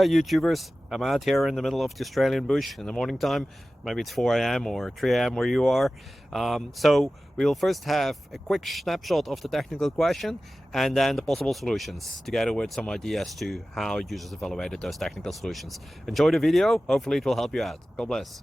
Hi YouTubers, I'm out here in the middle of the Australian bush in the morning time. Maybe it's 4 a.m. or 3 a.m. where you are. So we will first have a quick snapshot of the technical question and then the possible solutions, together with some ideas to how users evaluated those technical solutions. Enjoy the video, hopefully it will help you out. God bless.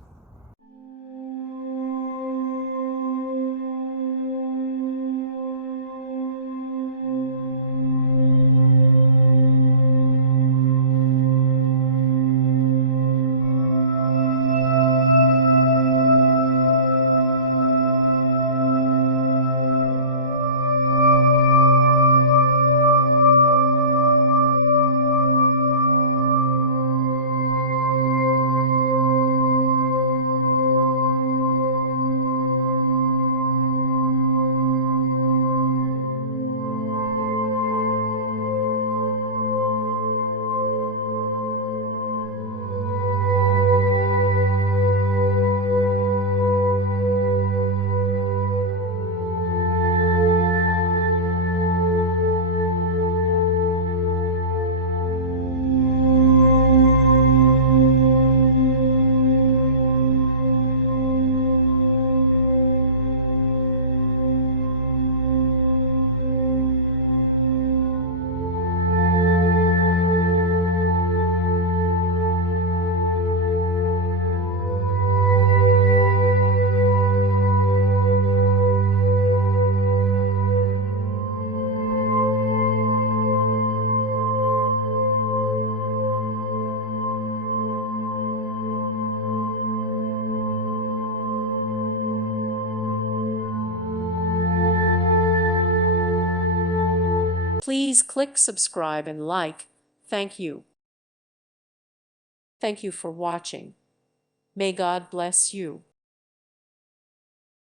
Please click subscribe and like. Thank you. Thank you for watching. May God bless you.